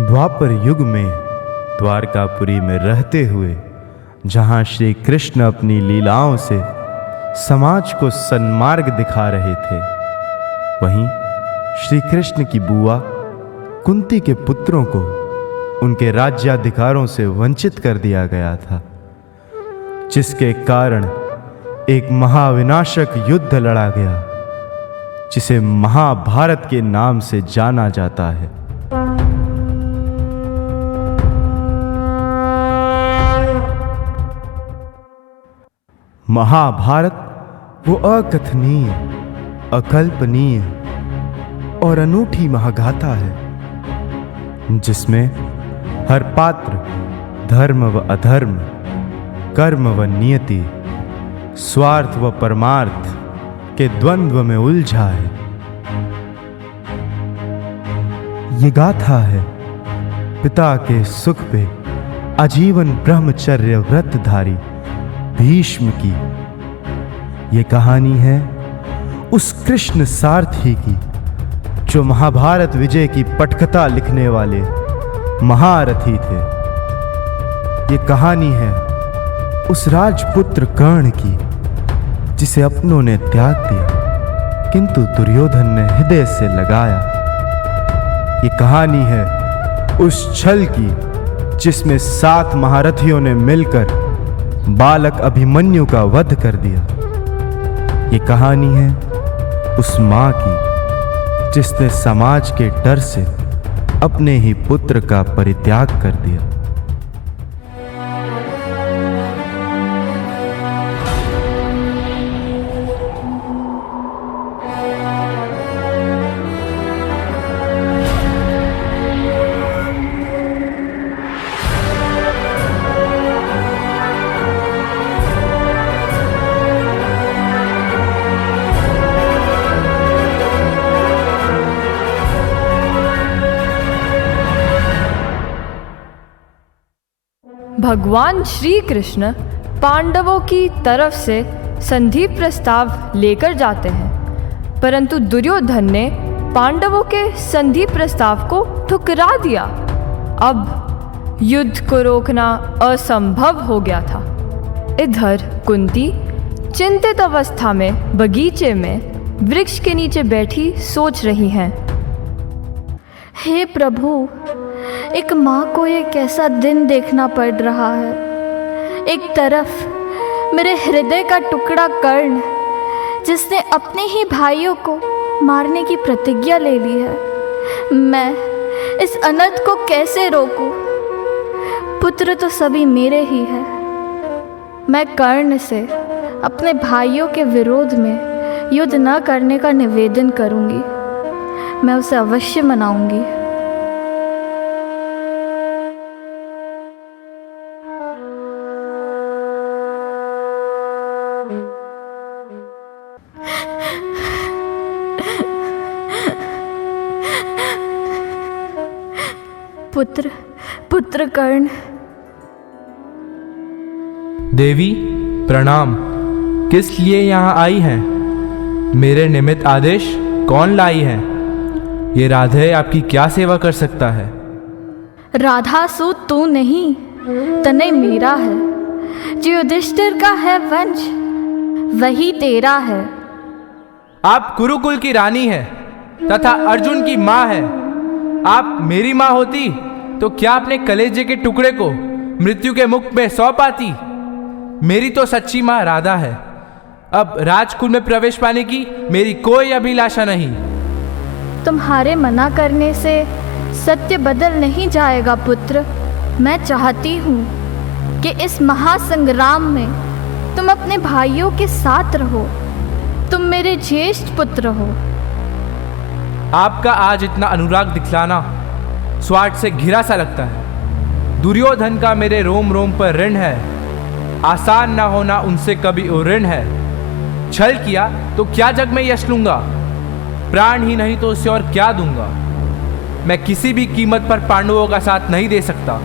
द्वापर युग में द्वारकापुरी में रहते हुए जहाँ श्री कृष्ण अपनी लीलाओं से समाज को सन्मार्ग दिखा रहे थे, वहीं श्री कृष्ण की बुआ कुंती के पुत्रों को उनके राज्याधिकारों से वंचित कर दिया गया था, जिसके कारण एक महाविनाशक युद्ध लड़ा गया, जिसे महाभारत के नाम से जाना जाता है। महाभारत वो अकथनीय, अकल्पनीय और अनूठी महागाथा है, जिसमें हर पात्र धर्म व अधर्म, कर्म व नियति, स्वार्थ व परमार्थ के द्वंद्व में उलझा है। ये गाथा है पिता के सुख पे आजीवन ब्रह्मचर्य व्रतधारी भीष्म की। ये कहानी है उस कृष्ण सारथी की जो महाभारत विजय की पटकथा लिखने वाले महारथी थे। ये कहानी है उस राजपुत्र कर्ण की जिसे अपनों ने त्याग दिया, किंतु दुर्योधन ने हृदय से लगाया। ये कहानी है उस छल की जिसमें 7 महारथियों ने मिलकर बालक अभिमन्यु का वध कर दिया। ये कहानी है उस मां की जिसने समाज के डर से अपने ही पुत्र का परित्याग कर दिया। भगवान श्री कृष्ण पांडवों की तरफ से संधि प्रस्ताव लेकर जाते हैं, परंतु दुर्योधन ने पांडवों के संधि प्रस्ताव को ठुकरा दिया। अब युद्ध को रोकना असंभव हो गया था। इधर कुंती चिंतित अवस्था में बगीचे में वृक्ष के नीचे बैठी सोच रही हैं। हे प्रभु, एक माँ को ये कैसा दिन देखना पड़ रहा है। एक तरफ मेरे हृदय का टुकड़ा कर्ण, जिसने अपने ही भाइयों को मारने की प्रतिज्ञा ले ली है। मैं इस अनर्थ को कैसे रोकूं? पुत्र तो सभी मेरे ही हैं। मैं कर्ण से अपने भाइयों के विरोध में युद्ध न करने का निवेदन करूंगी। मैं उसे अवश्य मनाऊंगी। पुत्र कर्ण। देवी प्रणाम। किस लिए यहाँ आई हैं? मेरे निमित्त आदेश कौन लाई है? ये राधे आपकी क्या सेवा कर सकता है? राधा सो तू नहीं, तने मेरा है। जो युधिष्ठिर का है वंश, वही तेरा है। आप कुरुकुल की रानी है तथा अर्जुन की माँ है। आप मेरी माँ होती तो क्या अपने कलेजे के टुकड़े को मृत्यु के मुख में सौंप पाती? मेरी तो सच्ची माँ राधा है। अब राजकुल में प्रवेश पाने की मेरी कोई अभिलाषा नहीं। तुम्हारे मना करने से सत्य बदल नहीं जाएगा पुत्र। मैं चाहती हूँ कि इस महासंग्राम में तुम अपने भाइयों के साथ रहो। तुम मेरे ज्येष्ठ पुत्र हो। आपका आज इतना अनुराग दिखलाना स्वार्थ से घिरा सा लगता है। दुर्योधन का मेरे रोम रोम पर ऋण है। आसान ना होना उनसे कभी ऋण है। छल किया तो क्या जग में यश लूंगा? प्राण ही नहीं तो उसे और क्या दूंगा? मैं किसी भी कीमत पर पांडवों का साथ नहीं दे सकता।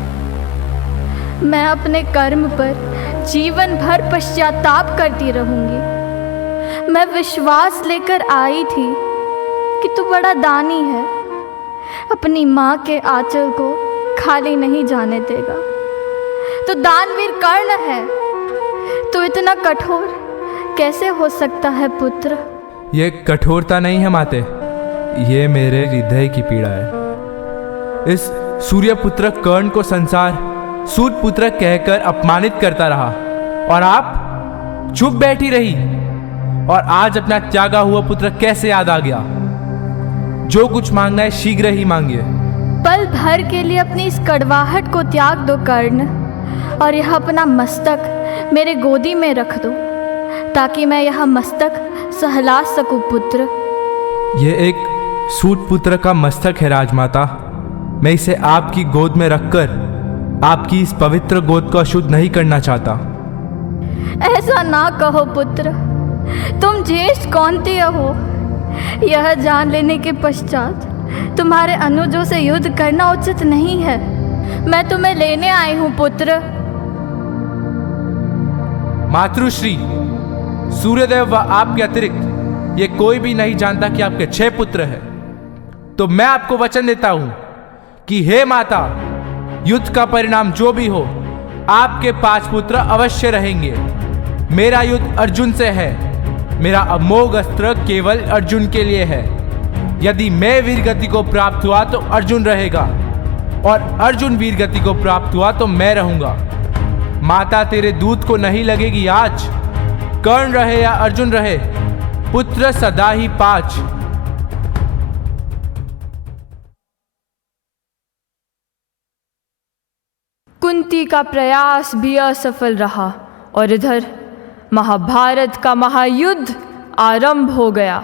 मैं अपने कर्म पर जीवन भर पश्चाताप करती रहूंगी। मैं विश्वास लेकर आई थी कि तू बड़ा दानी है। अपनी माँ के आंचल को खाली नहीं जाने देगा। तो दानवीर कर्ण है, तो इतना कठोर कैसे हो सकता है पुत्र? ये कठोरता नहीं है माते, ये मेरे हृदय की पीड़ा है। इस सूर्यपुत्र कर्ण को संसार सूर्यपुत्र कहकर अपमानित करता रहा और आप चुप बैठी रही, और आज अपना त्यागा हुआ पुत्र कैसे याद आ गया? जो कुछ मांगना है शीघ्र ही मांगिए। पल भर के लिए अपनी इस कड़वाहट को त्याग दो कर्ण, और यह अपना मस्तक मेरे गोदी में रख दो, ताकि मैं यह मस्तक सहला सकूं पुत्र। यह एक सूर्यपुत्र का मस्तक है राजमाता। मैं इसे आपकी गोद में रखकर आपकी इस पवित्र गोद को अशुद्ध नहीं करना चाहता। ऐसा ना कहो पुत्र, तुम ज्येष्ठ कौंतेय हो। यह जान लेने के पश्चात तुम्हारे अनुजों से युद्ध करना उचित नहीं है। मैं तुम्हें लेने आई हूं पुत्र। मातृश्री, सूर्यदेव व आपके अतिरिक्त ये कोई भी नहीं जानता कि आपके 6 पुत्र हैं। तो मैं आपको वचन देता हूं कि हे माता, युद्ध का परिणाम जो भी हो, आपके 5 पुत्र अवश्य रहेंगे। मेरा युद्ध अर्जुन से है। मेरा अमोघ अस्त्र केवल अर्जुन के लिए है। यदि मैं वीर गति को प्राप्त हुआ तो अर्जुन रहेगा, और अर्जुन वीर गति को प्राप्त हुआ तो मैं रहूंगा। माता, तेरे दूत को नहीं लगेगी आज। कर्ण रहे या अर्जुन रहे, पुत्र सदा ही 5। कुंती का प्रयास भी असफल रहा और इधर महाभारत का महायुद्ध आरंभ हो गया।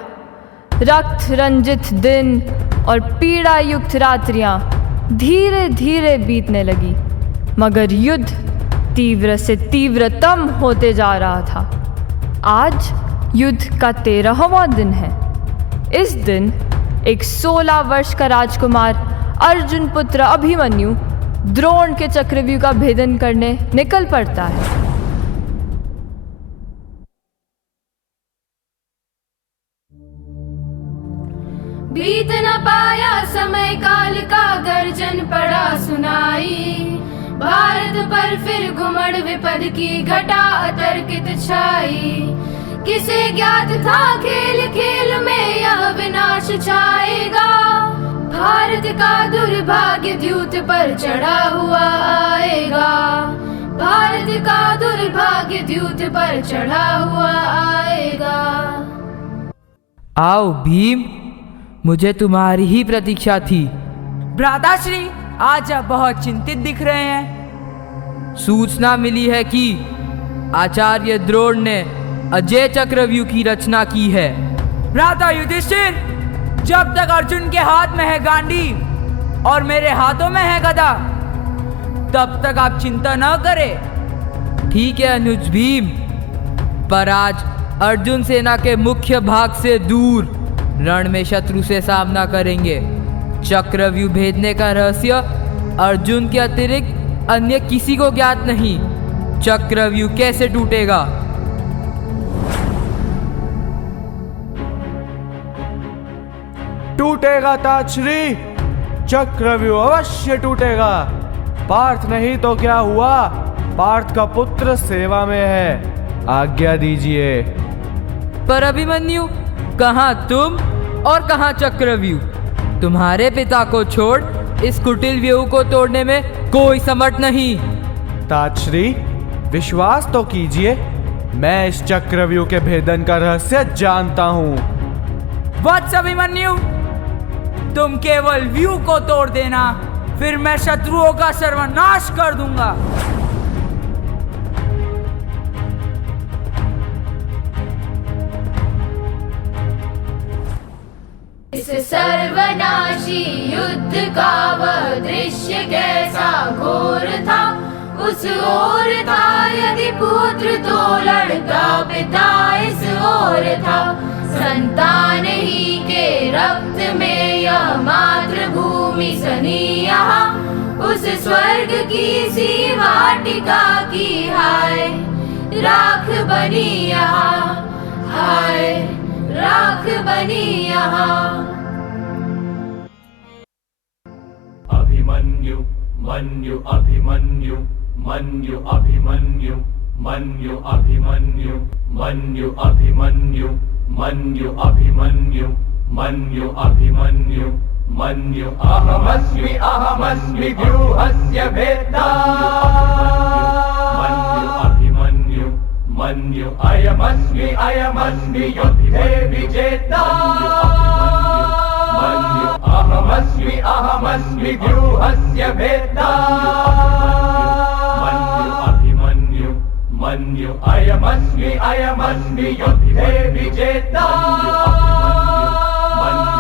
रक्त रंजित दिन और पीड़ा युक्त रात्रियां धीरे धीरे बीतने लगी, मगर युद्ध तीव्र से तीव्रतम होते जा रहा था। आज युद्ध का 13वां दिन है। इस दिन एक 16 वर्ष का राजकुमार अर्जुन पुत्र अभिमन्यु द्रोण के चक्रव्यूह का भेदन करने निकल पड़ता है। बीत न पाया समय काल का गर्जन पड़ा सुनाई। भारत पर फिर घुमड़ विपद की घटा अतर्कित छाई। किसे ज्ञात था खेल खेल में यह विनाश छाएगा। भारत का दुर्भाग्य द्यूत पर चढ़ा हुआ आएगा। भारत का दुर्भाग्य द्यूत पर चढ़ा हुआ आएगा। आओ भीम, मुझे तुम्हारी ही प्रतीक्षा थी। भ्राताश्री, आज आप बहुत चिंतित दिख रहे हैं। सूचना मिली है कि आचार्य द्रोण ने अजय चक्रव्यूह की रचना की है। भ्राता युधिष्ठिर, जब तक अर्जुन के हाथ में है गांडी और मेरे हाथों में है गदा, तब तक आप चिंता न करें। ठीक है अनुज भीम, पर आज अर्जुन सेना के मुख्य भाग से दूर रण में शत्रु से सामना करेंगे। चक्रव्यूह भेदने का रहस्य अर्जुन के अतिरिक्त अन्य किसी को ज्ञात नहीं। चक्रव्यूह कैसे टूटेगा? टूटेगा ताजश्री, चक्रव्यूह अवश्य टूटेगा। पार्थ नहीं तो क्या हुआ, पार्थ का पुत्र सेवा में है। आज्ञा दीजिए। पर अभिमन्यु, कहाँ तुम और कहाँ चक्रव्यूह? तुम्हारे पिता को छोड़ इस कुटिल व्यूह को तोड़ने में कोई समर्थ नहीं। ताजश्री, विश्वास तो कीजिए, मैं इस चक्रव्यूह के भेदन का रहस्य जानता हूँ। वत्स अभिमन्यु, तुम केवल व्यू को तोड़ देना, फिर मैं शत्रुओं का सर्वनाश कर दूंगा। इस सर्वनाशी युद्ध का वह दृश्य कैसा घोर था। उस ओर था यदि पुत्र तो लड़का पिता इस ओर था। संतान ही के रक्त में यह मातृभूमि सनी यहाँ। उस स्वर्ग की सी वाटिका की हाय राख बनी यहाँ। हाय राख बनी यहाँ। अभिमन्यु मन्यु अभिमन्यु मन्यु अभिमन्यु मन्यु अभिमन्यु मन्यु अभिमन्यु मन्यु अभिमन्यु मन्यु अभिमन्यु मन्यु अहमस्मि व्यूहस्य भेदा मन्यु अभिमन्यु मन्यु अयमस्मि युद्धे विजेता मन्यु अहमस्मि व्यूहस्य भेदा मन्यु अभिमन्यु मन्यु अयमस्मि युद्धे विजेता मन्यु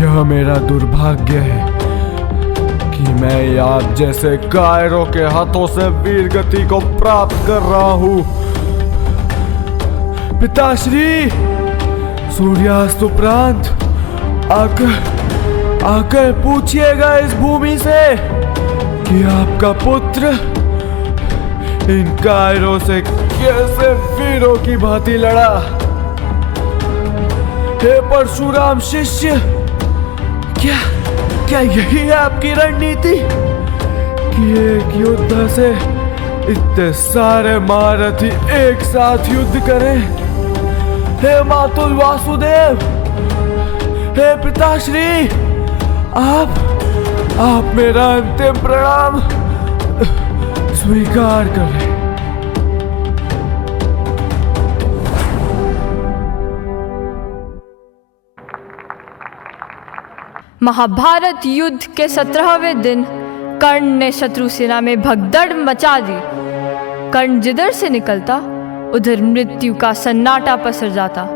यह मेरा दुर्भाग्य है कि मैं आप जैसे कायरों के हाथों से वीर गति को प्राप्त कर रहा हूँ। पिताश्री, सूर्यास्त उपरांत आकर पूछिएगा इस भूमि से कि आपका पुत्र इन कायरों से कैसे वीरों की भांति लड़ा। हे परशुराम शिष्य, क्या यही है आपकी रणनीति कि एक युद्ध से इतने सारे महारथी एक साथ युद्ध करें? हे मातुल वासुदेव, हे पिताश्री, आप मेरा अंतिम प्रणाम स्वीकार करें। महाभारत युद्ध के 17वें दिन कर्ण ने शत्रु सेना में भगदड़ मचा दी। कर्ण जिधर से निकलता उधर मृत्यु का सन्नाटा पसर जाता।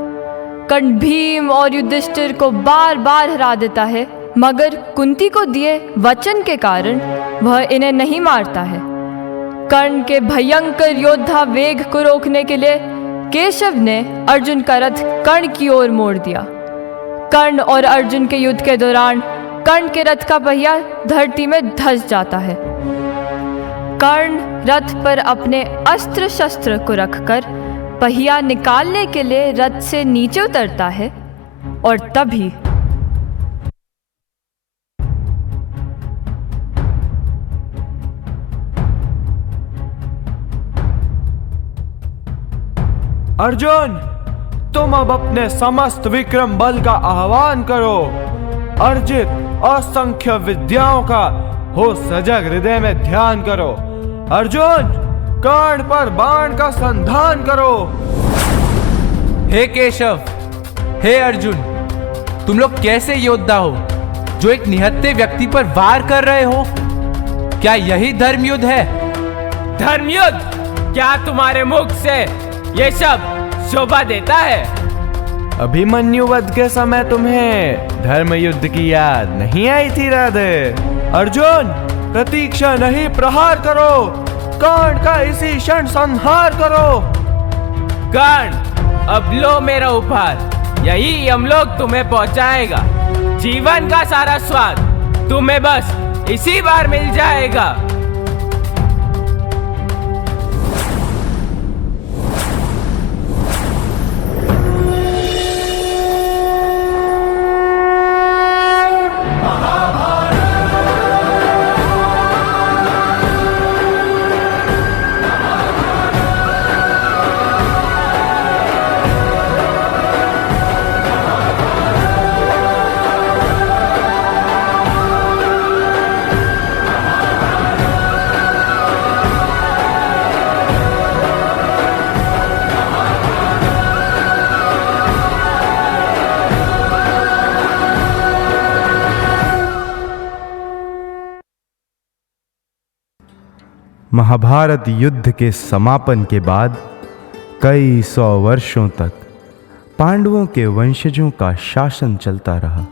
कर्ण भीम और युधिष्ठिर को बार बार हरा देता है, मगर कुंती को दिए वचन के कारण वह इन्हें नहीं मारता है। कर्ण के भयंकर योद्धा वेग को रोकने के लिए केशव ने अर्जुन का रथ कर्ण की ओर मोड़ दिया। कर्ण और अर्जुन के युद्ध के दौरान कर्ण के रथ का पहिया धरती में धंस जाता है। कर्ण रथ पर अपने अस्त्र शस्त्र को रखकर पहिया निकालने के लिए रथ से नीचे उतरता है और तभी अर्जुन, तुम अब अपने समस्त विक्रम बल का आह्वान करो। अर्जित असंख्य विद्याओं का हो सजग हृदय में ध्यान करो। अर्जुन, कर्ण पर बाण का संधान करो। हे केशव, हे अर्जुन, तुम लोग कैसे योद्धा हो जो एक निहत्थे व्यक्ति पर वार कर रहे हो? क्या यही धर्मयुद्ध है? धर्मयुद्ध? क्या तुम्हारे मुख से ये सब शोभा देता है? अभिमन्यु वध के समय तुम्हें धर्म युद्ध की याद नहीं आई थी राधे? अर्जुन, प्रतीक्षा नहीं, प्रहार करो। कर्ण का इसी क्षण संहार करो। कर्ण, अब लो मेरा उपहार, यही यमलोक तुम्हें पहुंचाएगा। जीवन का सारा स्वाद तुम्हें बस इसी बार मिल जाएगा। महाभारत युद्ध के समापन के बाद कई 100 वर्षों तक पांडवों के वंशजों का शासन चलता रहा।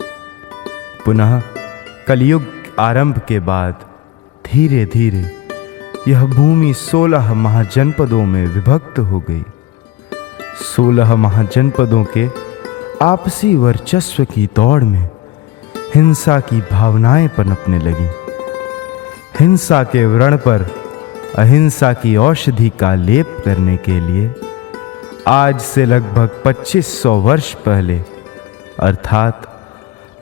पुनः कलयुग आरंभ के बाद धीरे धीरे यह भूमि 16 महाजनपदों में विभक्त हो गई। 16 महाजनपदों के आपसी वर्चस्व की दौड़ में हिंसा की भावनाएं पनपने लगी। हिंसा के व्रण पर अहिंसा की औषधि का लेप करने के लिए आज से लगभग 2500 वर्ष पहले, अर्थात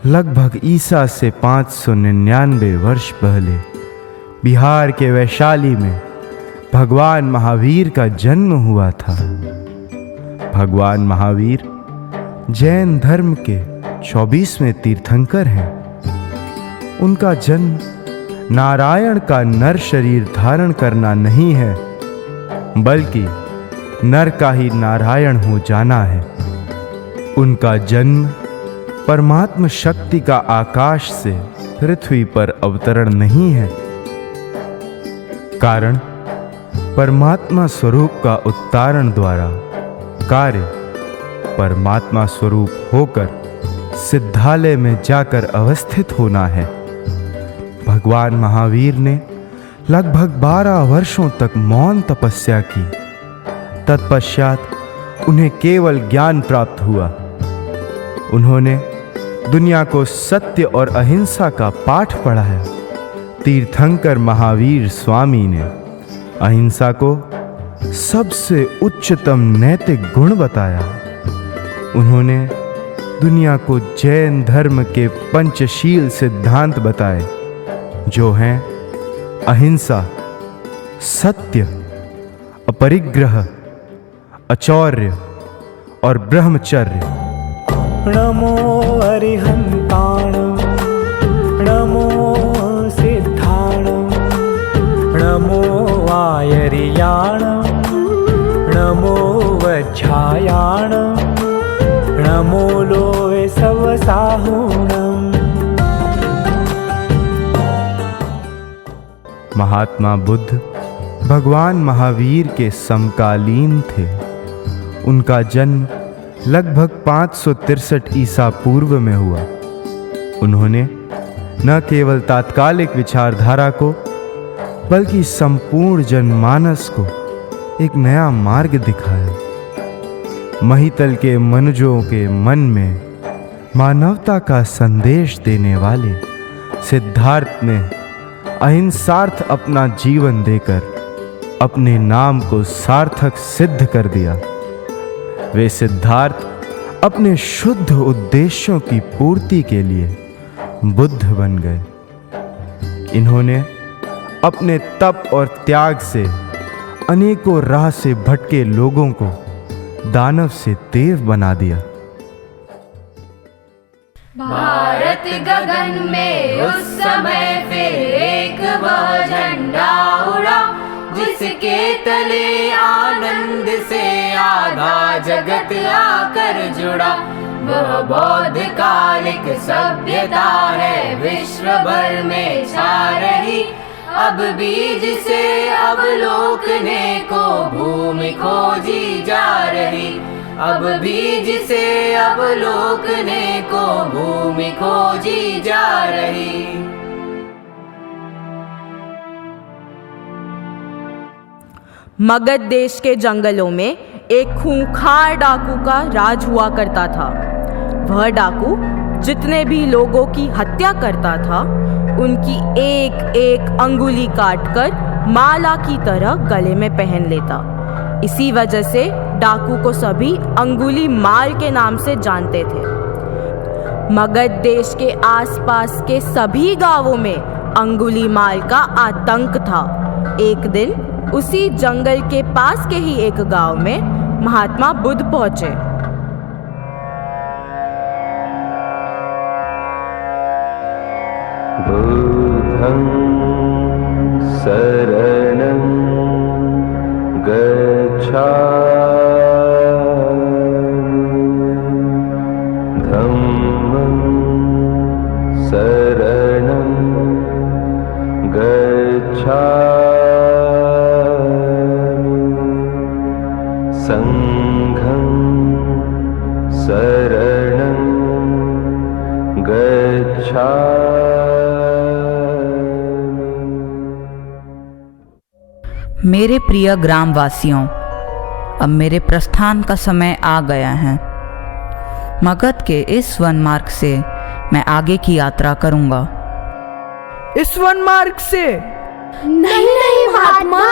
लगभग ईसा से 599 वर्ष पहले, बिहार के वैशाली में भगवान महावीर का जन्म हुआ था। भगवान महावीर जैन धर्म के 24वें तीर्थंकर हैं। उनका जन्म नारायण का नर शरीर धारण करना नहीं है, बल्कि नर का ही नारायण हो जाना है। उनका जन्म परमात्म शक्ति का आकाश से पृथ्वी पर अवतरण नहीं है। कारण परमात्मा स्वरूप का उत्तारण द्वारा कार्य परमात्मा स्वरूप होकर सिद्धालय में जाकर अवस्थित होना है। भगवान महावीर ने लगभग 12 वर्षों तक मौन तपस्या की। तत्पश्चात उन्हें केवल ज्ञान प्राप्त हुआ। उन्होंने दुनिया को सत्य और अहिंसा का पाठ पढ़ाया। तीर्थंकर महावीर स्वामी ने अहिंसा को सबसे उच्चतम नैतिक गुण बताया। उन्होंने दुनिया को जैन धर्म के पंचशील सिद्धांत बताए, जो हैं अहिंसा, सत्य, अपरिग्रह, अचौर्य और ब्रह्मचर्य। नमो अरिहंताणं, नमो सिद्धाणं, नमो आयर्याणं, नमो वज्झायाणं, नमो लोय सवसाहुणम्। महात्मा बुद्ध भगवान महावीर के समकालीन थे। उनका जन्म लगभग 563 ईसा पूर्व में हुआ। उन्होंने न केवल तात्कालिक विचारधारा को, बल्कि संपूर्ण जनमानस को एक नया मार्ग दिखाया। महितल के मनुजों के मन में मानवता का संदेश देने वाले सिद्धार्थ ने अहिंसार्थ अपना जीवन देकर अपने नाम को सार्थक सिद्ध कर दिया। वे सिद्धार्थ अपने शुद्ध उद्देश्यों की पूर्ति के लिए बुद्ध बन गए। इन्होंने अपने तप और त्याग से अनेकों राह से भटके लोगों को दानव से देव बना दिया। भारत गगन में उस समय फिर एक वह झंडा उड़ा, जिसके तले आनंद से आधा जगत आकर जुड़ा। वह बौद्ध कालिक सभ्यता है विश्व भर में छा रही। अब बीज से अवलोकने को भूमि खोजी जा रही। अब बीज से अवलोकने को भूमि खोजी जा रही। मगध देश के जंगलों में एक खूंखार डाकू का राज हुआ करता था। वह डाकू जितने भी लोगों की हत्या करता था उनकी एक एक अंगुली काटकर माला की तरह गले में पहन लेता। इसी वजह से डाकू को सभी अंगुली माल के नाम से जानते थे। मगध देश के आसपास के सभी गांवों में अंगुली माल का आतंक था। एक दिन उसी जंगल के पास के ही एक गांव में महात्मा बुद्ध पहुंचे। बुद्धं शरणं गच्छामि धम्मं शरणं गच्छामि संघं शरणं गच्छामि। मेरे प्रिय ग्रामवासियों, अब मेरे प्रस्थान का समय आ गया है। मगध के इस वन मार्ग से मैं आगे की यात्रा करूंगा। इस वन मार्ग से? नहीं नहीं महात्मा,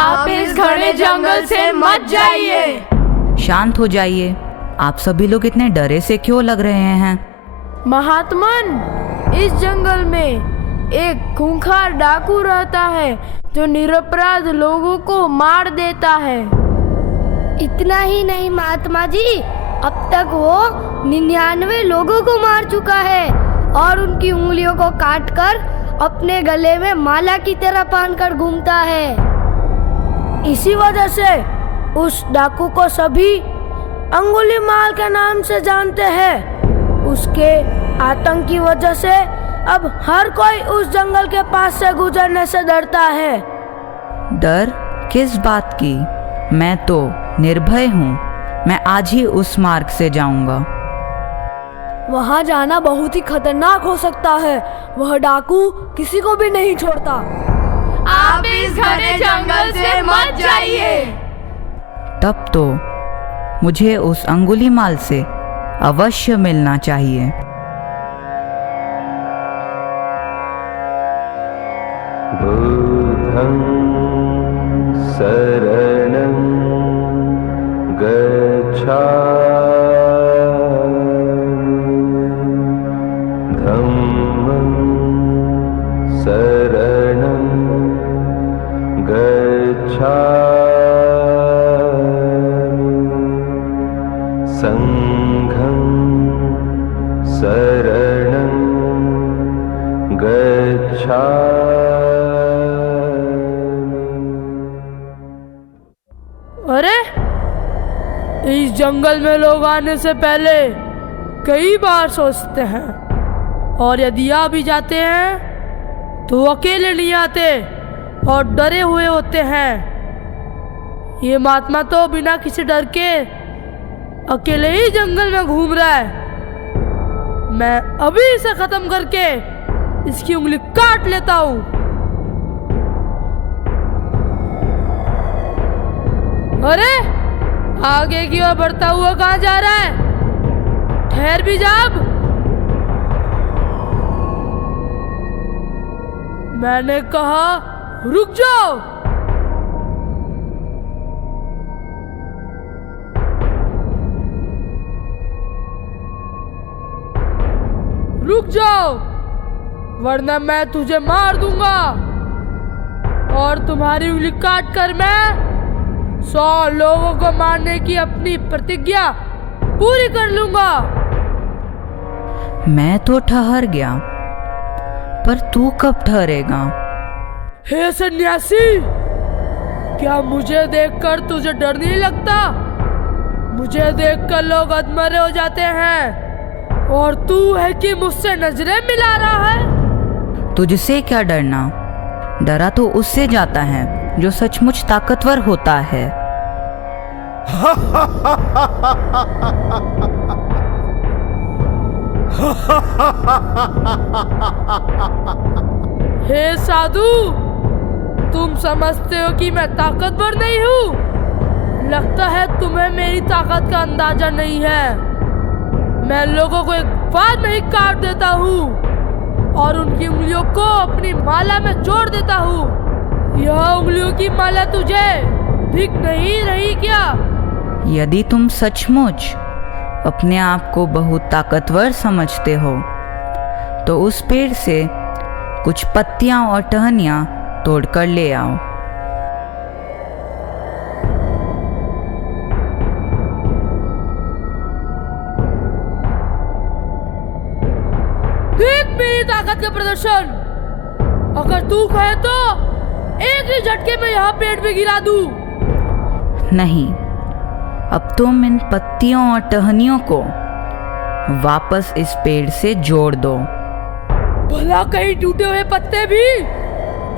आप इस घने जंगल से मत जाइए। शांत हो जाइए। आप सभी लोग इतने डरे से क्यों लग रहे हैं? महात्मन, इस जंगल में एक खूंखार डाकू रहता है जो निरपराध लोगों को मार देता है। इतना ही नहीं महात्मा जी, अब तक वो 99 लोगों को मार चुका है और उनकी उंगलियों को काटकर अपने गले में माला की तरह पहनकर घूमता है। इसी वजह से उस डाकू को सभी अंगुलीमाल के नाम से जानते हैं। उसके आतंक की वजह से अब हर कोई उस जंगल के पास से गुजरने से डरता है। डर किस बात की? मैं तो निर्भय हूँ। मैं आज ही उस मार्ग से जाऊंगा। वहाँ जाना बहुत ही खतरनाक हो सकता है। वह डाकू किसी को भी नहीं छोड़ता। आप इस घने जंगल से मत जाइए। तब तो मुझे उस अंगुलीमाल से अवश्य मिलना चाहिए। बुद्धं शरणं गच्छामि धम्मं शरणं गच्छामि संघं शरणं गच्छामि। अरे, इस जंगल में लोग आने से पहले कई बार सोचते हैं, और यदि आ भी जाते हैं तो अकेले नहीं आते और डरे हुए होते हैं। ये महात्मा तो बिना किसी डर के अकेले ही जंगल में घूम रहा है। मैं अभी इसे खत्म करके इसकी उंगली काट लेता हूँ। अरे, आगे की ओर बढ़ता हुआ कहाँ जा रहा है? ठहर भी जा। मैंने कहा रुक जाओ। रुक जाओ, वरना मैं तुझे मार दूंगा और तुम्हारी उंगली काट कर मैं 100 लोगों को मारने की अपनी प्रतिज्ञा पूरी कर लूंगा। मैं तो ठहर गया, पर तू कब ठहरेगा? हे सन्यासी, क्या मुझे देखकर तुझे डर नहीं लगता? मुझे देखकर लोग अधमरे हो जाते हैं और तू है कि मुझसे नजरें मिला रहा है? तुझसे क्या डरना? डरा तो उससे जाता है जो सचमुच ताकतवर होता है। हे साधु, तुम समझते हो कि मैं ताकतवर नहीं हूँ? लगता है तुम्हें मेरी ताकत का अंदाजा नहीं है। मैं लोगों को एक बार में ही काट देता हूँ और उनकी उंगलियों को अपनी माला में जोड़ देता हूँ। यह उंगलियों की माला तुझे दिख नहीं रही क्या? यदि तुम सचमुच अपने आप को बहुत ताकतवर समझते हो तो उस पेड़ से कुछ पत्तियां और टहनियां तोड़कर ले आओ। देख मेरी ताकत का प्रदर्शन। अगर तू कहे तो एक ही झटके में यहाँ पेड़ पे गिरा दूं। नहीं, अब तुम इन पत्तियों और टहनियों को वापस इस पेड़ से जोड़ दो। भला कहीं टूटे हुए पत्ते भी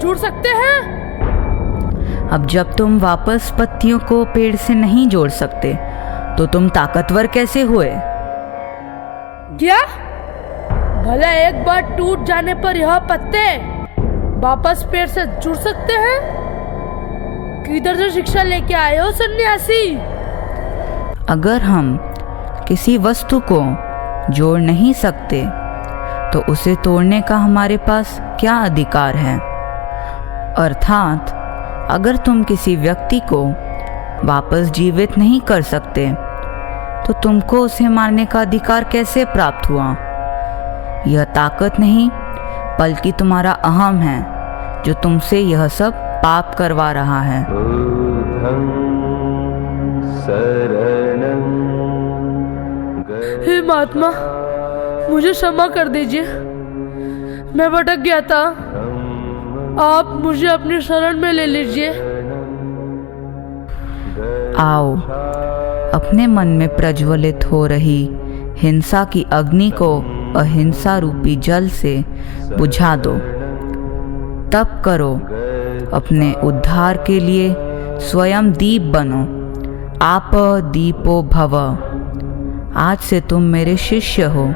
जुड़ सकते हैं? अब जब तुम वापस पत्तियों को पेड़ से नहीं जोड़ सकते तो तुम ताकतवर कैसे हुए? क्या भला एक बार टूट जाने पर यह पत्ते वापस पेड़ से जुड़ सकते हैं? किधर से शिक्षा लेके आए हो सन्यासी? अगर हम किसी वस्तु को जोड़ नहीं सकते तो उसे तोड़ने का हमारे पास क्या अधिकार है? अर्थात अगर तुम किसी व्यक्ति को वापस जीवित नहीं कर सकते तो तुमको उसे मारने का अधिकार कैसे प्राप्त हुआ? यह ताकत नहीं बल्कि तुम्हारा अहम है जो तुमसे यह सब पाप करवा रहा है। हे महात्मा, मुझे क्षमा कर दीजिए, मैं भटक गया था। आप मुझे अपनी शरण में ले लीजिए। आओ, अपने मन में प्रज्वलित हो रही हिंसा की अग्नि को अहिंसा रूपी जल से बुझा दो। तप करो, अपने उद्धार के लिए स्वयं दीप बनो। आप दीपो भव। आज से तुम मेरे शिष्य हो।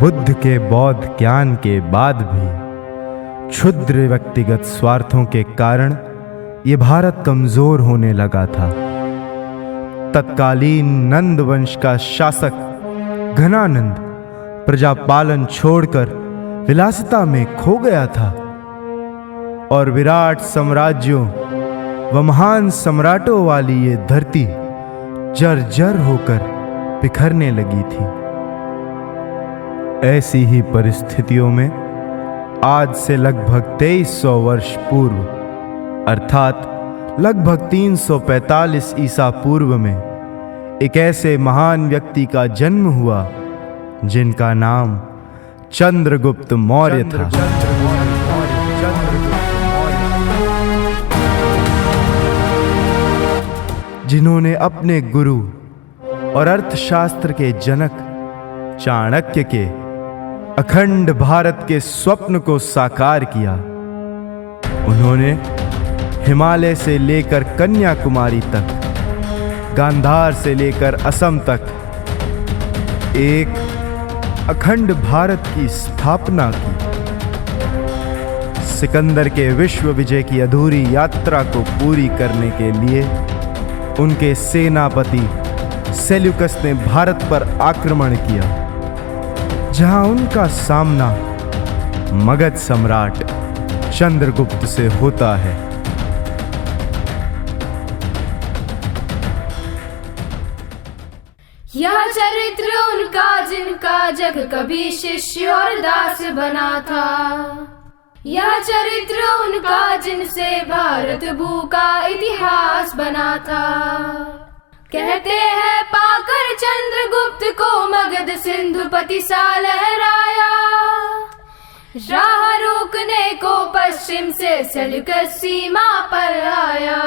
बुद्ध के बौद्ध ज्ञान के बाद भी क्षुद्र व्यक्तिगत स्वार्थों के कारण ये भारत कमजोर होने लगा था। तत्कालीन नंद वंश का शासक घनानंद प्रजापालन छोड़कर विलासिता में खो गया था और विराट साम्राज्यों व महान सम्राटों वाली ये धरती जर्जर होकर बिखरने लगी थी। ऐसी ही परिस्थितियों में आज से लगभग 2300 वर्ष पूर्व अर्थात लगभग 345 ईसा पूर्व में एक ऐसे महान व्यक्ति का जन्म हुआ जिनका नाम चंद्रगुप्त मौर्य था। जिन्होंने अपने गुरु और अर्थशास्त्र के जनक चाणक्य के अखंड भारत के स्वप्न को साकार किया। उन्होंने हिमालय से लेकर कन्याकुमारी तक, गांधार से लेकर असम तक एक अखंड भारत की स्थापना की। सिकंदर के विश्व विजय की अधूरी यात्रा को पूरी करने के लिए उनके सेनापति सेल्यूकस ने भारत पर आक्रमण किया, जहां उनका सामना मगध सम्राट चंद्रगुप्त से होता है। यह चरित्र उनका जिनका जग कभी शिष्य और दास बना था। यह चरित्र उनका जिनसे भारत भू का इतिहास बना था। कहते हैं पाकर चंद्रगुप्त को मगध सिंधुपति सा लहराया, राह रोकने को पश्चिम से सेल्यूकस सीमा पर आया।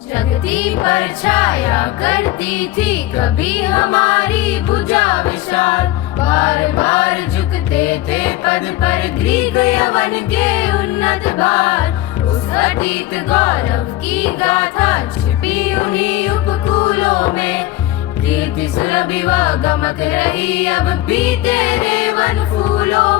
जगती पर छाया करती थी कभी हमारी भुजा विशाल, बार बार झुकते थे पद पर ग्रीक यवन के उन्नत भार। उस अतीत गौरव की गाथा छिपी उन्हीं उपकूलों में, कीर्ति सुरभि व गमक रही अब भी तेरे वन फूलों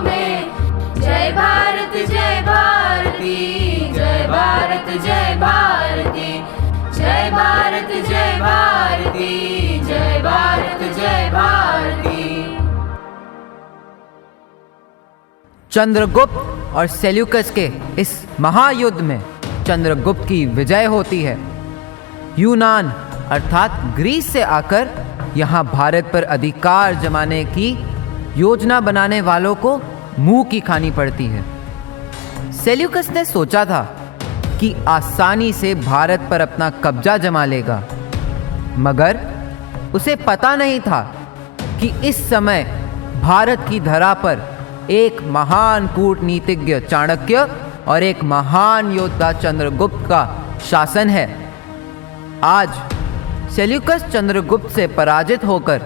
चंद्रगुप्त और सेल्यूकस के इस महायुद्ध में चंद्रगुप्त की विजय होती है। यूनान अर्थात ग्रीस से आकर यहाँ भारत पर अधिकार जमाने की योजना बनाने वालों को मुंह की खानी पड़ती है। सेल्यूकस ने सोचा था कि आसानी से भारत पर अपना कब्जा जमा लेगा, मगर उसे पता नहीं था कि इस समय भारत की धरा पर एक महान कूटनीतिज्ञ चाणक्य और एक महान योद्धा चंद्रगुप्त का शासन है। आज सेल्यूकस चंद्रगुप्त से पराजित होकर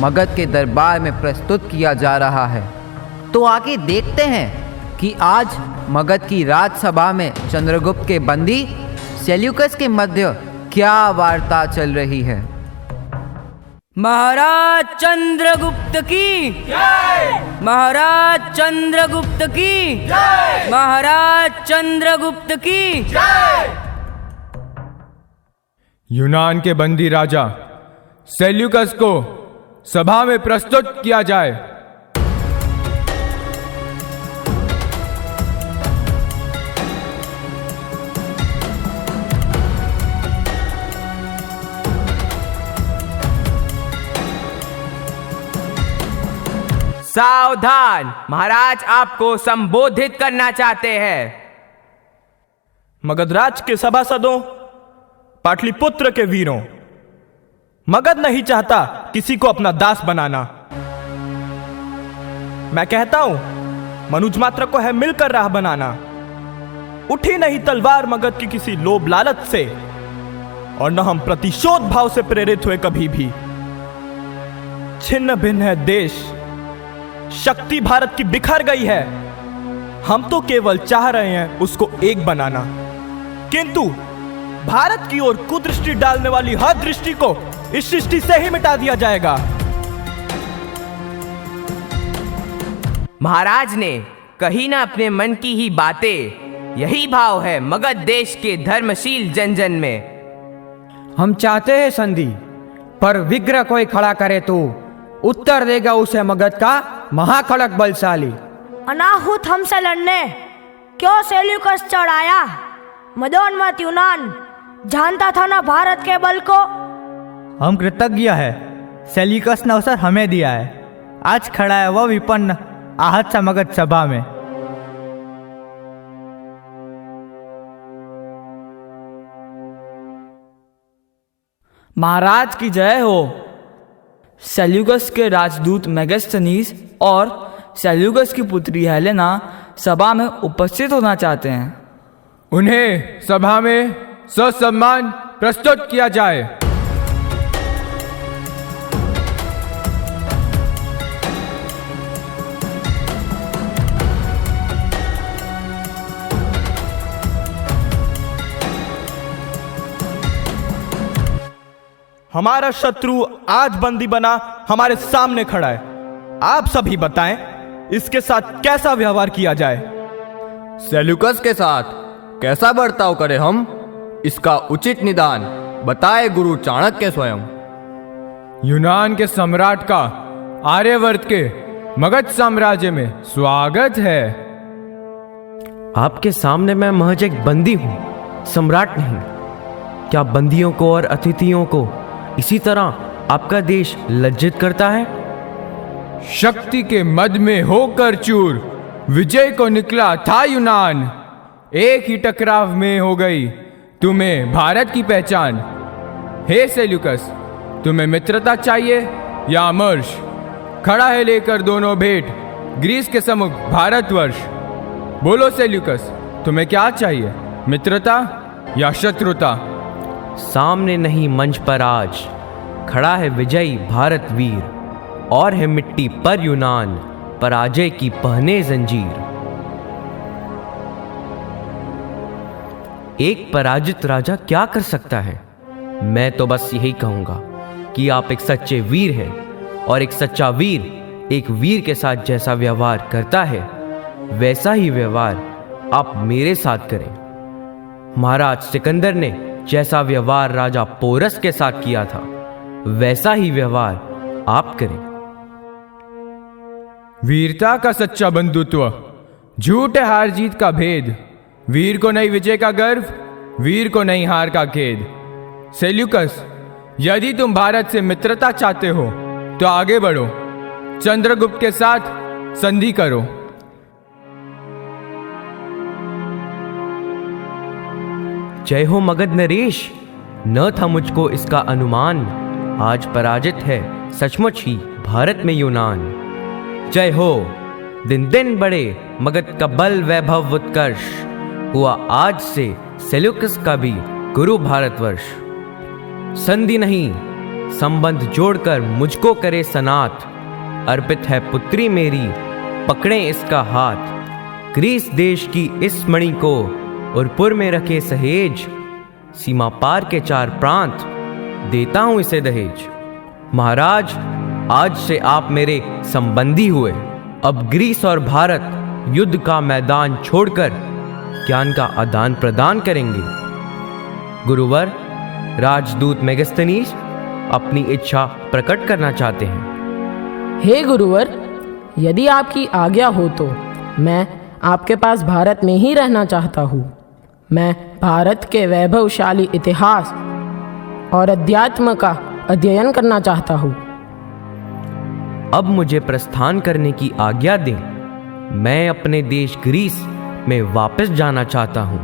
मगध के दरबार में प्रस्तुत किया जा रहा है। तो आगे देखते हैं कि आज मगध की राजसभा में चंद्रगुप्त के बंदी सेल्यूकस के मध्य क्या वार्ता चल रही है। महाराज चंद्रगुप्त की जय! महाराज चंद्रगुप्त की जय! महाराज चंद्रगुप्त की जय! यूनान के बंदी राजा सेल्यूकस को सभा में प्रस्तुत किया जाए। सावधान, महाराज आपको संबोधित करना चाहते हैं। मगधराज के सभासदों, पाटलिपुत्र के वीरों, मगध नहीं चाहता किसी को अपना दास बनाना। मैं कहता हूं, मनुज मात्र को है मिलकर राह बनाना। उठी नहीं तलवार मगध की किसी लोभ लालच से, और न हम प्रतिशोध भाव से प्रेरित हुए कभी भी। छिन्न भिन्न है देश, शक्ति भारत की बिखर गई है। हम तो केवल चाह रहे हैं उसको एक बनाना, किंतु भारत की ओर कुदृष्टि डालने वाली हर दृष्टि को इस सृष्टि से ही मिटा दिया जाएगा। महाराज ने कही ना अपने मन की ही बातें। यही भाव है मगध देश के धर्मशील जन जन में। हम चाहते हैं संधि, पर विग्रह कोई खड़ा करे तो उत्तर देगा उसे मगध का महाखड़क बलशाली। अनाहुत हमसे लड़ने क्यों सेल्यूकस चढ़ाया? मदोन्मत्त यूनान जानता था ना भारत के बल को। हम कृतज्ञ है, सेल्यूकस ने अवसर हमें दिया है। आज खड़ा है वह विपन्न आहत सा मगध सभा में। महाराज की जय हो। सेल्यूकस के राजदूत मेगास्थनीज और सेल्यूकस की पुत्री हेलेना सभा में उपस्थित होना चाहते हैं। उन्हें सभा में ससम्मान प्रस्तुत किया जाए। हमारा शत्रु आज बंदी बना हमारे सामने खड़ा है। आप सभी बताएं, इसके साथ कैसा व्यवहार किया जाए? सेल्यूकस के साथ कैसा बर्ताव करें हम, इसका उचित निदान बताए गुरु चाणक्य स्वयं। यूनान के सम्राट का आर्यवर्त के मगध साम्राज्य में स्वागत है। आपके सामने मैं महज एक बंदी हूं, सम्राट नहीं। क्या बंदियों को और अतिथियों को इसी तरह आपका देश लज्जित करता है? शक्ति के मद में होकर चूर विजय को निकला था यूनान। एक ही टकराव में हो गई तुम्हें भारत की पहचान। हे सेल्यूकस, तुम्हें मित्रता चाहिए या अमर्ष? खड़ा है लेकर दोनों भेंट ग्रीस के सम्मुख भारतवर्ष। बोलो सेल्यूकस, तुम्हें क्या चाहिए, मित्रता या शत्रुता? सामने नहीं मंच पर आज खड़ा है विजयी भारत वीर, और है मिट्टी पर यूनान पराजय की पहने जंजीर। एक पराजित राजा क्या कर सकता है? मैं तो बस यही कहूंगा कि आप एक सच्चे वीर हैं, और एक सच्चा वीर एक वीर के साथ जैसा व्यवहार करता है वैसा ही व्यवहार आप मेरे साथ करें। महाराज सिकंदर ने जैसा व्यवहार राजा पोरस के साथ किया था वैसा ही व्यवहार आप करें। वीरता का सच्चा बंधुत्व झूठ है हार जीत का भेद, वीर को नहीं विजय का गर्व, वीर को नहीं हार का खेद। सेल्यूकस, यदि तुम भारत से मित्रता चाहते हो तो आगे बढ़ो, चंद्रगुप्त के साथ संधि करो। जय हो मगध नरेश, न था मुझको इसका अनुमान, आज पराजित है सचमुच ही भारत में यूनान। जय हो, दिन दिन बढ़े मगध का बल वैभव उत्कर्ष, हुआ आज से सेल्यूकस का भी गुरु भारतवर्ष। संधि नहीं संबंध जोड़कर मुझको करे सनाथ, अर्पित है पुत्री मेरी पकड़े इसका हाथ। ग्रीस देश की इस मणि को उरपुर में रखे सहेज, सीमा पार के 4 प्रांत देता हूं इसे दहेज। महाराज, आज से आप मेरे संबंधी हुए, अब ग्रीस और भारत युद्ध का मैदान छोड़कर ज्ञान का आदान प्रदान करेंगे। गुरुवर, राजदूत मेगस्थनीज अपनी इच्छा प्रकट करना चाहते हैं। हे गुरुवर, यदि आपकी आज्ञा हो तो मैं आपके पास भारत में ही रहना चाहता हूँ। मैं भारत के वैभवशाली इतिहास और अध्यात्म का अध्ययन करना चाहता हूँ। अब मुझे प्रस्थान करने की आज्ञा दें, मैं अपने देश ग्रीस में वापस जाना चाहता हूँ।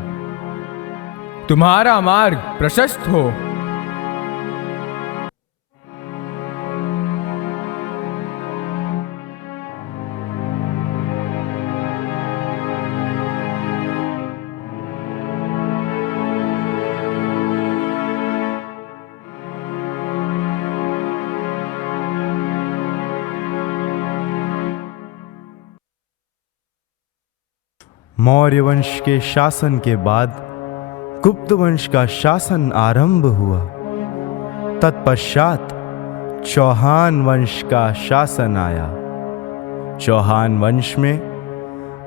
तुम्हारा मार्ग प्रशस्त हो। मौर्य वंश के शासन के बाद गुप्त वंश का शासन आरंभ हुआ। तत्पश्चात चौहान वंश का शासन आया। चौहान वंश में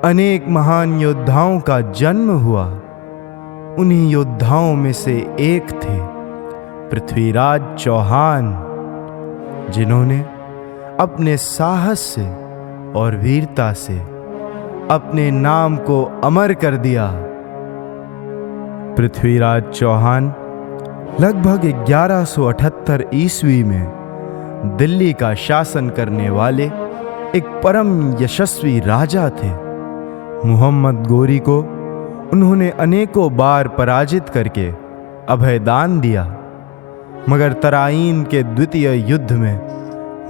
अनेक महान योद्धाओं का जन्म हुआ। उन्हीं योद्धाओं में से एक थे पृथ्वीराज चौहान, जिन्होंने अपने साहस से और वीरता से अपने नाम को अमर कर दिया। पृथ्वीराज चौहान लगभग 1178 ईस्वी में दिल्ली का शासन करने वाले एक परम यशस्वी राजा थे। मुहम्मद गोरी को उन्होंने अनेकों बार पराजित करके अभयदान दिया, मगर तराइन के द्वितीय युद्ध में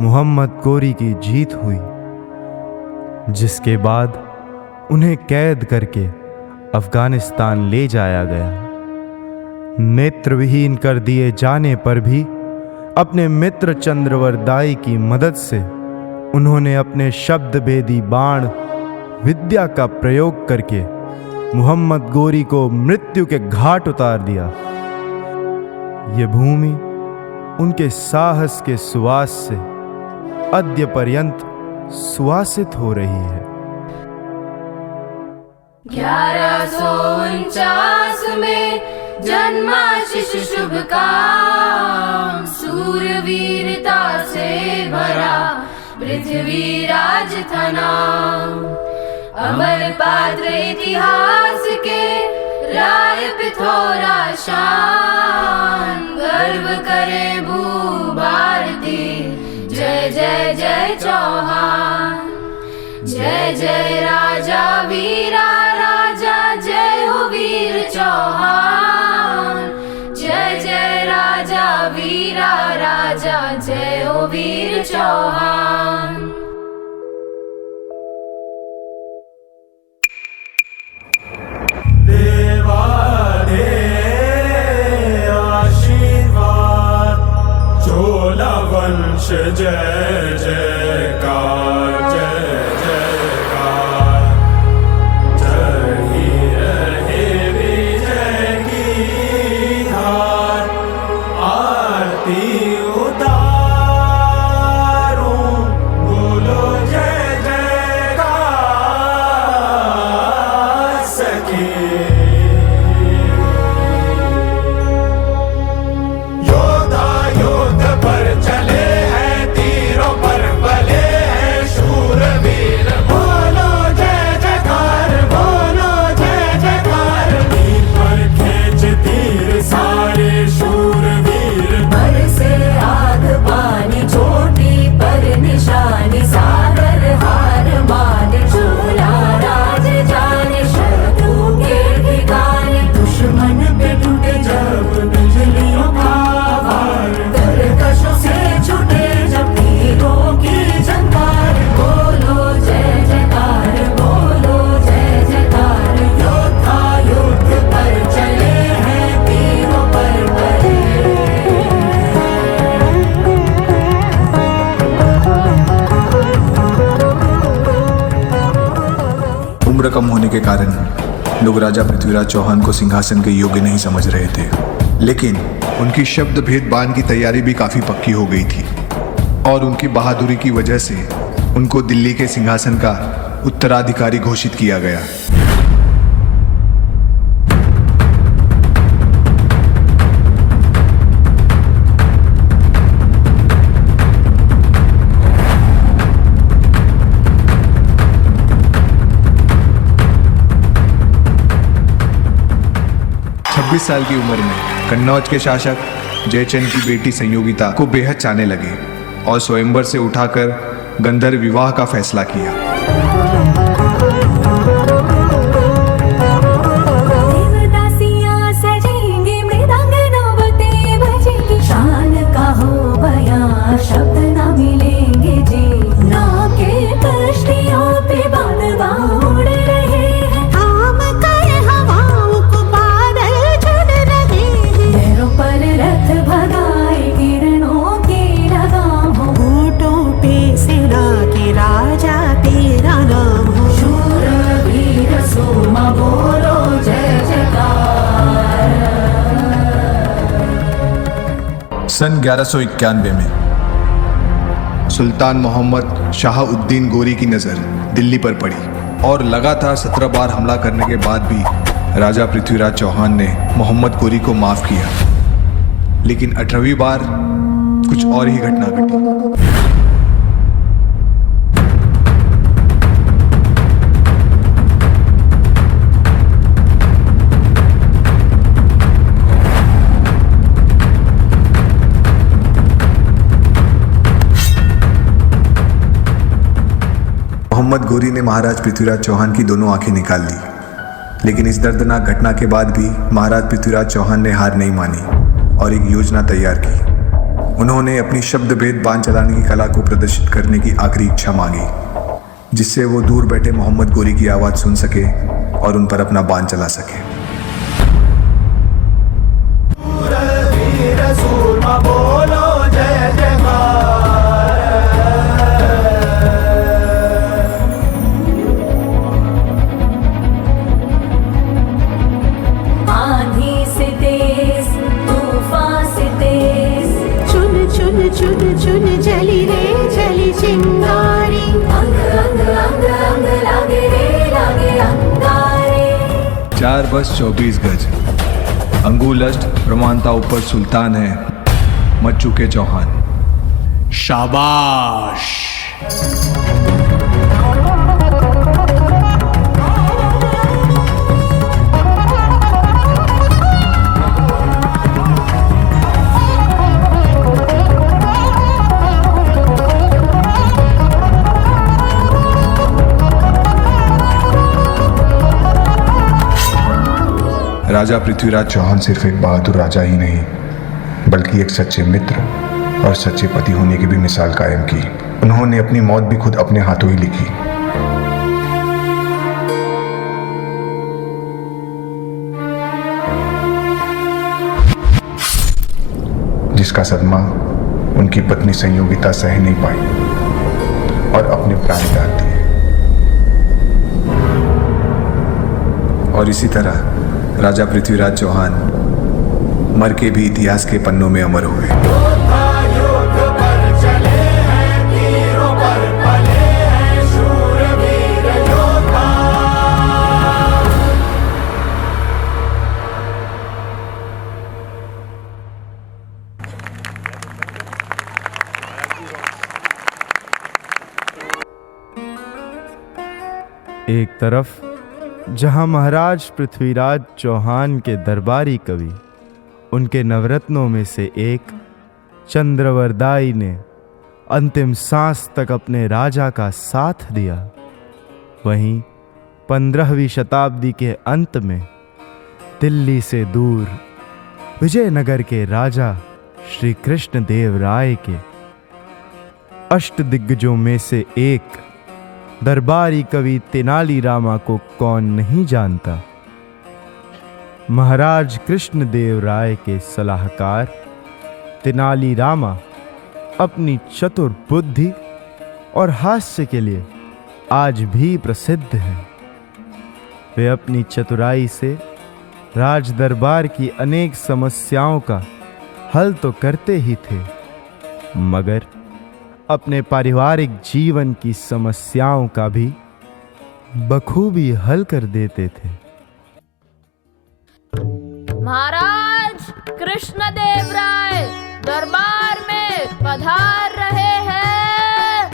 मुहम्मद गोरी की जीत हुई, जिसके बाद उन्हें कैद करके अफगानिस्तान ले जाया गया। नेत्रविहीन कर दिए जाने पर भी अपने मित्र चंद्रवरदाई की मदद से उन्होंने अपने शब्द भेदी बाण विद्या का प्रयोग करके मुहम्मद गोरी को मृत्यु के घाट उतार दिया। ये भूमि उनके साहस के सुवास से अद्य पर्यंत सुवासित हो रही है। 1149 में जन्मा शिशु शुभ काम, सूरवीरता से भरा पृथ्वी राज था नाम। अमर पात्र इतिहास के राय पिथौरा शान, गर्व करे भू भारती जय जय जय चौहान। जय जय राजा वीरा राजा, जय हो वीर चौहान। जय जय राजा वीरा राजा, जय हो वीर चौहान। देवा दे आशीर्वाद, चोला वंश जय जयकार जय जयकार। चढ़ी रहे विजय की धार, आरती उतारो बोलो जय जयकार सखी। योद्धा युद्ध पर चले हैं तीरों पर उम्र कम होने के कारण लोग राजा पृथ्वीराज चौहान को सिंहासन के योग्य नहीं समझ रहे थे, लेकिन उनकी शब्द भेद बाण की तैयारी भी काफ़ी पक्की हो गई थी और उनकी बहादुरी की वजह से उनको दिल्ली के सिंहासन का उत्तराधिकारी घोषित किया गया। साल की उम्र में कन्नौज के शासक जयचंद की बेटी संयोगिता को बेहद चाहने लगे और स्वयंवर से उठाकर गंधर्व विवाह का फैसला किया। सन 1191 में सुल्तान मोहम्मद शाह-उद-दीन गोरी की नज़र दिल्ली पर पड़ी और लगातार 17 बार हमला करने के बाद भी राजा पृथ्वीराज चौहान ने मोहम्मद गोरी को माफ़ किया, लेकिन 18वीं बार कुछ और ही घटना घटी। मोहम्मद गोरी ने महाराज पृथ्वीराज चौहान की दोनों आंखें निकाल ली, लेकिन इस दर्दनाक घटना के बाद भी महाराज पृथ्वीराज चौहान ने हार नहीं मानी और एक योजना तैयार की। उन्होंने अपनी शब्द भेद बाण चलाने की कला को प्रदर्शित करने की आखिरी इच्छा मांगी, जिससे वो दूर बैठे मोहम्मद गोरी की आवाज़ सुन सके और उन पर अपना बाण चला सके। चार बस 24 गज, अंगुलष्ट प्रमाणता ऊपर सुल्तान है, मच चुके चौहान। शाबाश। राजा पृथ्वीराज चौहान सिर्फ एक बहादुर राजा ही नहीं, बल्कि एक सच्चे मित्र और सच्चे पति होने की भी मिसाल कायम की। उन्होंने अपनी मौत भी खुद अपने हाथों ही लिखी। जिसका सदमा उनकी पत्नी संयोगिता सह नहीं पाई और अपने प्राण त्याग दिए। और इसी तरह राजा पृथ्वीराज चौहान मर के भी इतिहास के पन्नों में अमर हुए। एक तरफ जहां महाराज पृथ्वीराज चौहान के दरबारी कवि, उनके नवरत्नों में से एक चंद्रवरदाई ने अंतिम सांस तक अपने राजा का साथ दिया, वहीं 15वीं शताब्दी के अंत में दिल्ली से दूर विजयनगर के राजा श्री कृष्ण देव राय के अष्टदिग्गजों में से एक दरबारी कवि तेनाली रामा को कौन नहीं जानता। महाराज कृष्णदेव राय के सलाहकार तेनाली रामा अपनी चतुर बुद्धि और हास्य के लिए आज भी प्रसिद्ध हैं। वे अपनी चतुराई से राज दरबार की अनेक समस्याओं का हल तो करते ही थे, मगर अपने पारिवारिक जीवन की समस्याओं का भी बखूबी हल कर देते थे। महाराज कृष्णदेव राय दरबार में पधार रहे हैं।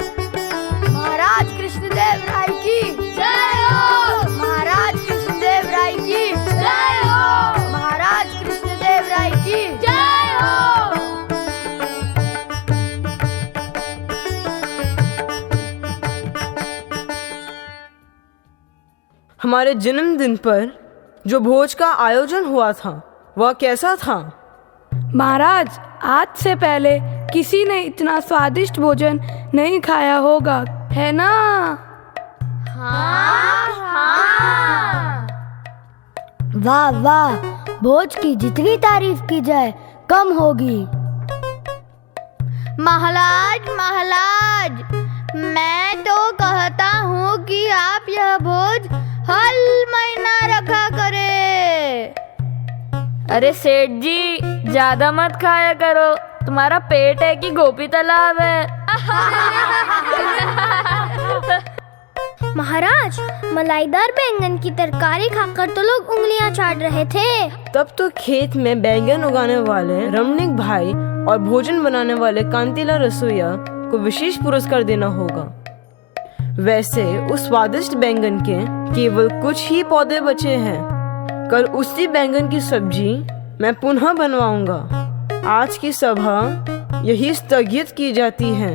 महाराज कृष्णदेव राय की जय हो। महाराज कृष्णदेव राय की जय हो। महाराज कृष्णदेव राय की जय हो। हमारे जन्मदिन पर जो भोज का आयोजन हुआ था वह कैसा था? महाराज, आज से पहले किसी ने इतना स्वादिष्ट भोजन नहीं खाया होगा, है ना? वाह वाह, भोज की जितनी तारीफ की जाए कम होगी। महाराज महाराज, मैं तो कहता हूँ कि आप यह भोज हर महीना रखा करे। अरे सेठ जी, ज्यादा मत खाया करो, तुम्हारा पेट है कि गोपी तालाब है। महाराज, मलाईदार बैंगन की तरकारी खाकर तो लोग उंगलियां चाट रहे थे। तब तो खेत में बैंगन उगाने वाले रमणीक भाई और भोजन बनाने वाले कांतिलाल रसोइया को विशेष पुरस्कार देना होगा। वैसे उस स्वादिष्ट बैंगन के केवल कुछ ही पौधे बचे हैं। कल उसी बैंगन की सब्जी मैं पुनः बनवाऊंगा। आज की सभा यही स्थगित की जाती है।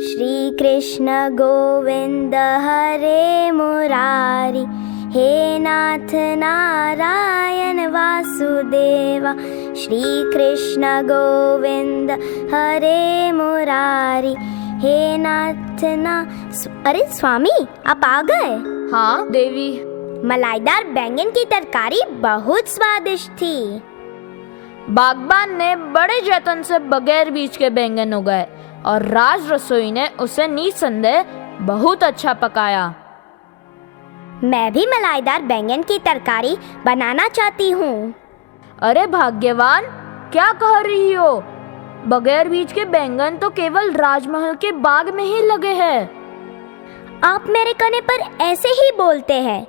श्री कृष्ण गोविंद हरे मुरारी, हे नाथ नारायण वासुदेवा। श्री कृष्ण गोविंद हरे मुरारी, हे नाथ ना। अरे स्वामी, आप आ गए? हाँ देवी। मलाईदार बैंगन की तरकारी बहुत स्वादिष्ट थी। बागबान ने बड़े जतन से बगैर बीज के बैंगन उगाए और राज रसोई ने उसे निसंदेह बहुत अच्छा पकाया। मैं भी मलाईदार बैंगन की तरकारी बनाना चाहती हूँ। अरे भाग्यवान, क्या कह रही हो? बगैर बीज के बैंगन तो केवल राजमहल के बाग में ही लगे हैं। आप मेरे कहने पर ऐसे ही बोलते हैं।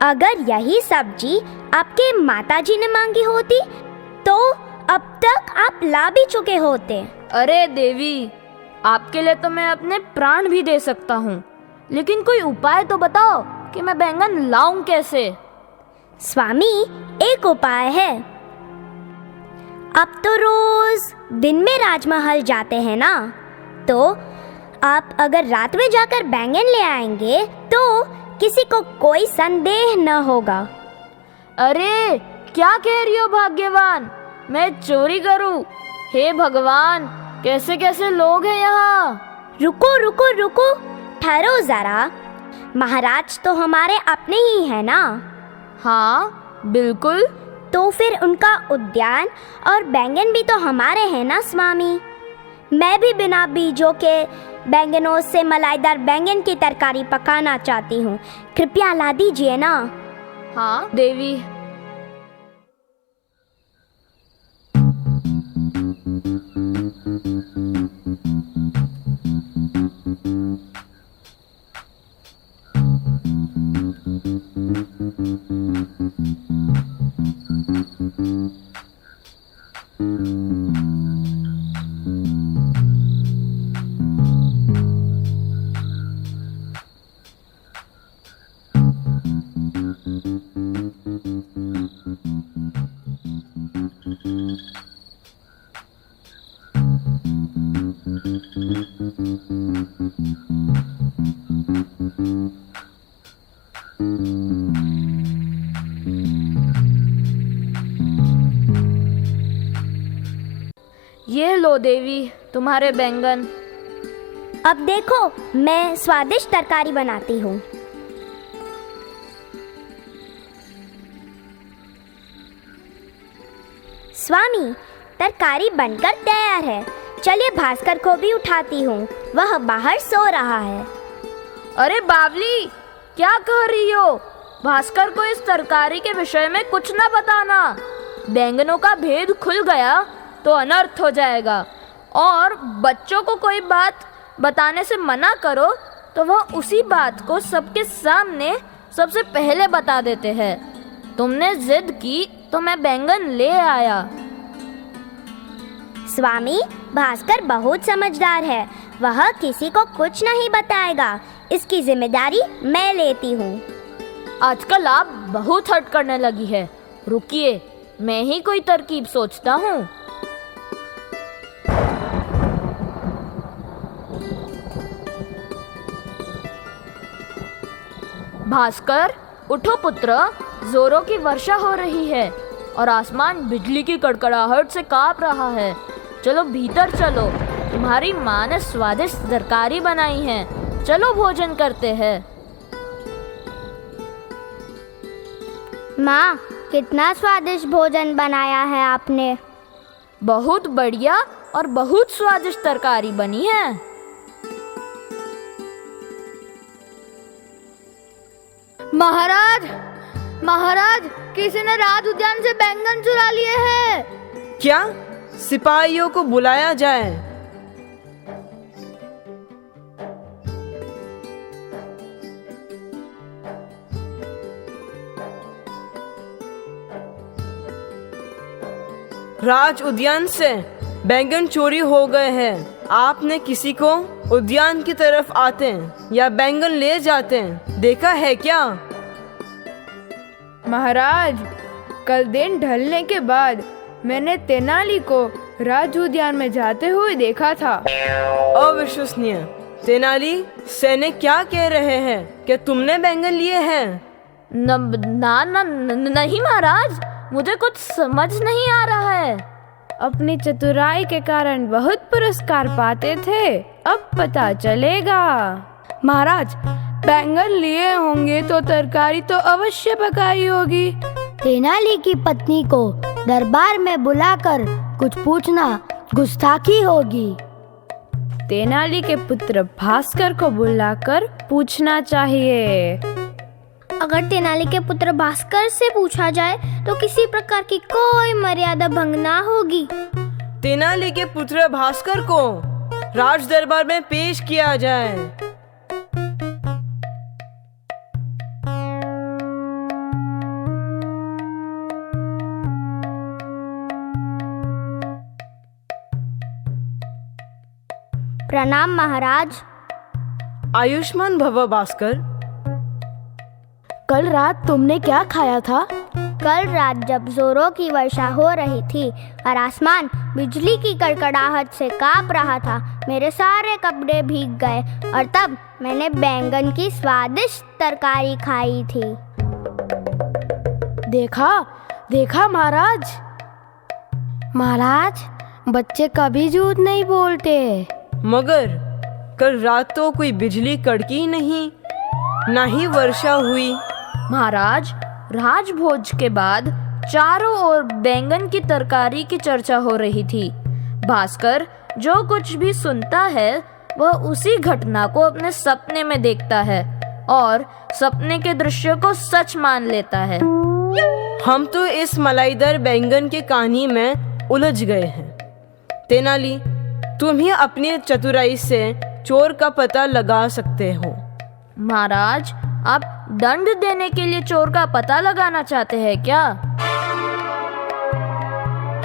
अगर यही सब्जी आपके माताजी ने मांगी होती तो अब तक आप ला भी चुके होते। अरे देवी, आपके लिए तो मैं अपने प्राण भी दे सकता हूँ, लेकिन कोई उपाय तो बताओ कि मैं बैंगन लाऊं कैसे? स्वामी, एक उपाय है। आप तो रोज दिन में राजमहल जाते हैं ना, तो आप अगर रात में जाकर बैंगन ले आएंगे तो किसी को कोई संदेह न होगा। अरे क्या कह रही हो भाग्यवान, मैं चोरी करूं? हे भगवान, कैसे कैसे लोग हैं यहाँ। रुको रुको रुको, ठहरो जरा। महाराज तो हमारे अपने ही है ना? हाँ बिल्कुल। तो फिर उनका उद्यान और बैंगन भी तो हमारे हैं ना स्वामी। मैं भी बिना बीजों के बैंगनों से मलाईदार बैंगन की तरकारी पकाना चाहती हूँ। कृपया ला दीजिए ना। हाँ देवी। ये लो देवी, तुम्हारे बैंगन। अब देखो, मैं स्वादिष्ट तरकारी बनाती हूँ। स्वामी, तरकारी बनकर तैयार है। चलिए भास्कर को भी उठाती हूँ, वह बाहर सो रहा है। अरे बावली, क्या कह रही हो? भास्कर को इस तरकारी के विषय में कुछ ना बताना। बैंगनों का भेद खुल गया तो अनर्थ हो जाएगा, और बच्चों को कोई बात बताने से मना करो तो वह उसी बात को सबके सामने सबसे पहले बता देते हैं। तुमने जिद की तो मैं बैंगन ले आया। स्वामी, भास्कर बहुत समझदार है, वह किसी को कुछ नहीं बताएगा। इसकी जिम्मेदारी मैं लेती हूँ। आजकल आप बहुत हट करने लगी है। रुकिए, मैं ही कोई तरकीब सोचता हूँ। भास्कर, उठो पुत्र, जोरों की वर्षा हो रही है और आसमान बिजली की कड़कड़ाहट से कांप रहा है। चलो भीतर चलो, तुम्हारी माँ ने स्वादिष्ट तरकारी बनाई है। चलो भोजन करते हैं। माँ, कितना स्वादिष्ट भोजन बनाया है आपने। बहुत बढ़िया और बहुत स्वादिष्ट तरकारी बनी है। महाराज, महाराज, किसी ने राज उद्यान से बैंगन चुरा लिए हैं। क्या? सिपाहियों को बुलाया जाए। राज उद्यान से बैंगन चोरी हो गए हैं। आपने किसी को उद्यान की तरफ आते या बैंगन ले जाते देखा है क्या? महाराज, कल दिन ढलने के बाद मैंने तेनाली को राज उद्यान में जाते हुए देखा था। अविश्वसनीय। तेनाली, सैनिक क्या कह रहे हैं कि तुमने बैंगन लिए हैं? नहीं महाराज, मुझे कुछ समझ नहीं आ रहा है। अपनी चतुराई के कारण बहुत पुरस्कार पाते थे, अब पता चलेगा। महाराज, बैंगन लिए होंगे तो तरकारी तो अवश्य पकाई होगी। तेनाली की पत्नी को दरबार में बुलाकर कुछ पूछना गुस्ताखी होगी। तेनाली के पुत्र भास्कर को बुलाकर पूछना चाहिए। अगर तेनाली के पुत्र भास्कर से पूछा जाए तो किसी प्रकार की कोई मर्यादा भंग ना होगी। तेनाली के पुत्र भास्कर को राज दरबार में पेश किया जाए। प्रणाम महाराज। आयुष्मान भव भास्कर। कल रात तुमने क्या खाया था? कल रात जब जोरों की वर्षा हो रही थी और आसमान बिजली की कड़कड़ाहट से कांप रहा था, मेरे सारे कपड़े भीग गए और तब मैंने बैंगन की स्वादिष्ट तरकारी खाई थी। देखा, देखा महाराज। महाराज, बच्चे कभी झूठ नहीं बोलते। मगर कल रात तो कोई बिजली कड़की नहीं, ना ही वर्षा हुई। महाराज, राजभोज के बाद चारों ओर बैंगन की तरकारी की चर्चा हो रही थी। भास्कर जो कुछ भी सुनता है वह उसी घटना को अपने सपने में देखता है और सपने के दृश्य को सच मान लेता है। हम तो इस मलाईदार बैंगन के कहानी में उलझ गए हैं। तेनाली, तुम ही अपनी चतुराई से चोर का पता लगा सकते हो। महाराज, आप दंड देने के लिए चोर का पता लगाना चाहते हैं क्या?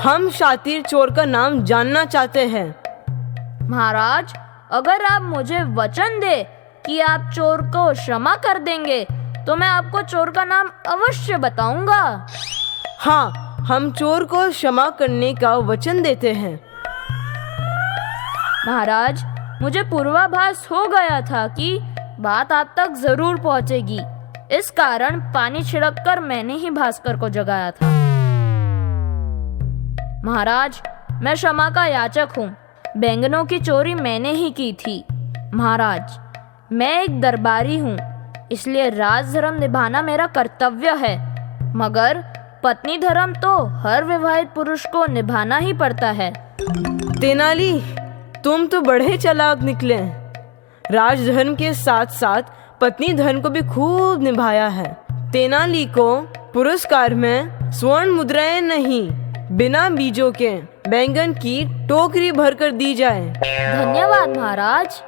हम शातिर चोर का नाम जानना चाहते हैं। महाराज, अगर आप मुझे वचन दे कि आप चोर को क्षमा कर देंगे तो मैं आपको चोर का नाम अवश्य बताऊंगा। हाँ, हम चोर को क्षमा करने का वचन देते हैं। महाराज, मुझे पूर्वाभास हो गया था कि बात आप तक जरूर पहुंचेगी। इस कारण पानी छिड़ककर मैंने ही भास्कर को जगाया था। महाराज, मैं क्षमा का याचक हूँ। बैंगनों की चोरी मैंने ही की थी। महाराज, मैं एक दरबारी हूँ, इसलिए राज धर्म निभाना मेरा कर्तव्य है। मगर पत्नी धर्म तो हर विवाहित पुरुष को निभाना ही पड़ता है। तेनाली, तुम तो बड़े चालाक निकले। राजधर्म के साथ साथ पत्नी धर्म को भी खूब निभाया है। तेनाली को पुरस्कार में स्वर्ण मुद्राएं नहीं, बिना बीजों के बैंगन की टोकरी भरकर दी जाए। धन्यवाद महाराज।